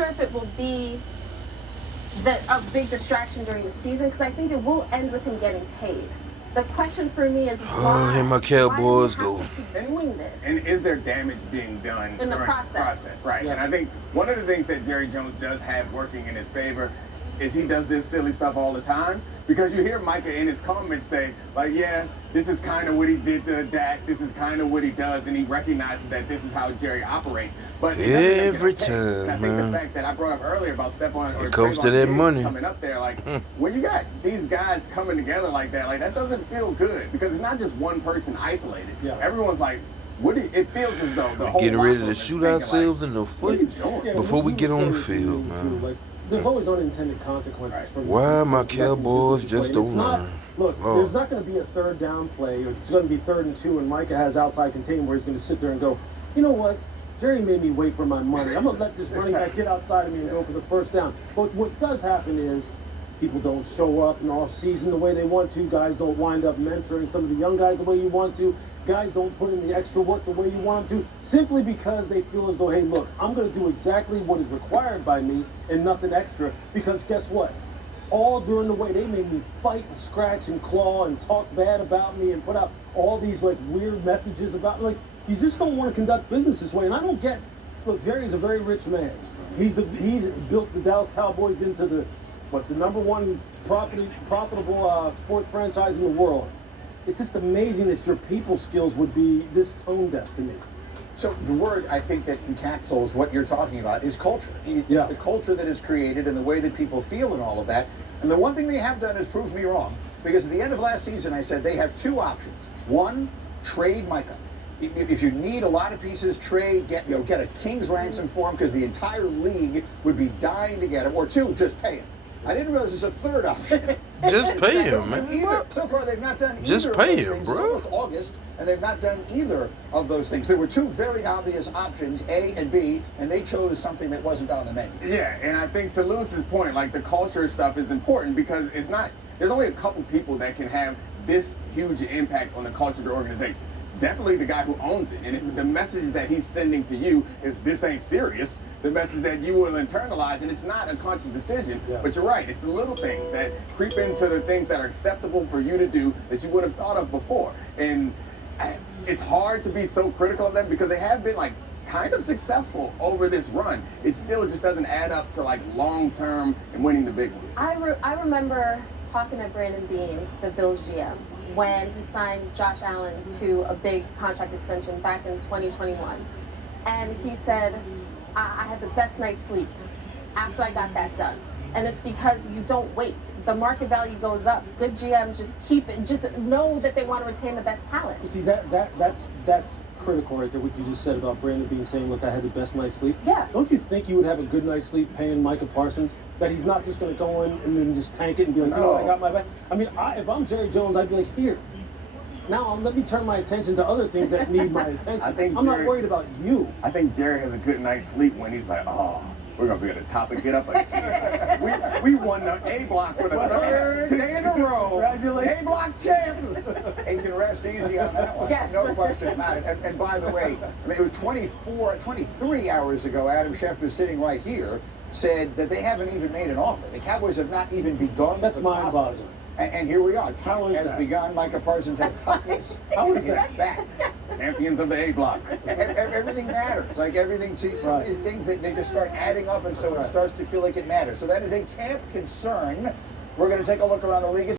sure if it will be a big distraction during the season, because I think it will end with him getting paid. The question for me is why? Here my Cowboys why do we go. have to keep doing this? And is there damage being done In the during process. Right. Yeah. And I think one of the things that Jerry Jones does have working in his favor is he does this silly stuff all the time, because you hear Micah in his comments say, like, yeah, this is kind of what he did to Dak, this is kind of what he does, and he recognizes that this is how Jerry operates. But it doesn't make it Every okay. time, And I think man. the fact that I brought up earlier about Stephon or It comes to Trayvon that Diggs money. coming up there, like when you got these guys coming together like that doesn't feel good, because it's not just one person isolated. Yeah. Everyone's like, it feels as though the We're whole getting ready locker room to is shoot thinking, ourselves like, in the what are you foot doing? Yeah, before we get on the field, too, man. like, there's always unintended consequences Right. from Why my making Cowboys decisions just play. And it's don't not- learn? Look, Lord. there's not going to be a third down play, or it's going to be 3rd and 2, and Micah has outside contain where he's going to sit there and go, you know what? Jerry made me wait for my money. I'm going to let this running back get outside of me and go for the first down. But what does happen is people don't show up in off season the way they want to. Guys don't wind up mentoring some of the young guys the way you want to. Guys don't put in the extra work the way you want them to, simply because they feel as though, hey, look, I'm going to do exactly what is required by me and nothing extra, because guess what? All during the way, they made me fight and scratch and claw and talk bad about me and put out all these like weird messages about, like, you just don't want to conduct business this way. And I don't get, look, Jerry's a very rich man. He's built the Dallas Cowboys into the number one profitable sports franchise in the world. It's just amazing that your people skills would be this tone deaf to me. So the word, I think, that encapsulates what you're talking about is culture. It's Yeah. the culture that is created and the way that people feel and all of that. And the one thing they have done is prove me wrong, because at the end of last season, I said they have 2 options. One, trade Micah. If you need a lot of pieces, trade, get a king's ransom for him, because the entire league would be dying to get him. Or 2, just pay him. I didn't realize there's a 3rd option. Just pay him, man. Either. So far, they've not done either Just of pay those him, things. bro. It's almost August, and they've not done either of those things. There were 2 very obvious options, A and B, and they chose something that wasn't on the menu. Yeah, and I think to Lewis's point, like, the culture stuff is important, because there's only a couple people that can have this huge impact on the culture of the organization. Definitely the guy who owns it. And if the message that he's sending to you is, this ain't serious, the message that you will internalize, and it's not a conscious decision. Yeah. But you're right, it's the little things that creep into the things that are acceptable for you to do that you would have thought of before. And it's hard to be so critical of them, because they have been, like, kind of successful over this run. It still just doesn't add up to, like, long-term and winning the big one. I remember talking to Brandon Beane, the Bills GM, when he signed Josh Allen to a big contract extension back in 2021. And he said, I had the best night's sleep after I got that done. And it's because you don't wait. The market value goes up. Good GMs just keep it, just know that they want to retain the best talent. You see, that's critical right there, what you just said about Brandon Beane saying, look, I had the best night's sleep. Yeah. Don't you think you would have a good night's sleep paying Micah Parsons? That he's not just going to go in and then just tank it and be like, you know, I got my back. I mean, if I'm Jerry Jones, I'd be like, here. Now let me turn my attention to other things that need my attention. I'm not worried about you. I think Jerry has a good night's sleep when he's like, oh, we're going to be at the top and get up again. we won the A block for the 3rd day in a row. Congratulations. A block champs. And you can rest easy on that one. Yes. No question about it. And by the way, I mean, it was 23 hours ago, Adam Schefter, sitting right here, said that they haven't even made an offer. The Cowboys have not even begun That's the mind-boggling. process. And here we are. How is has that? begun. Micah Parsons has toughness. How is He's that? back. Champions of the A block. Everything matters. Like everything, see, some of these things, they just start adding up, and so it starts to feel like it matters. So that is a camp concern. We're going to take a look around the league.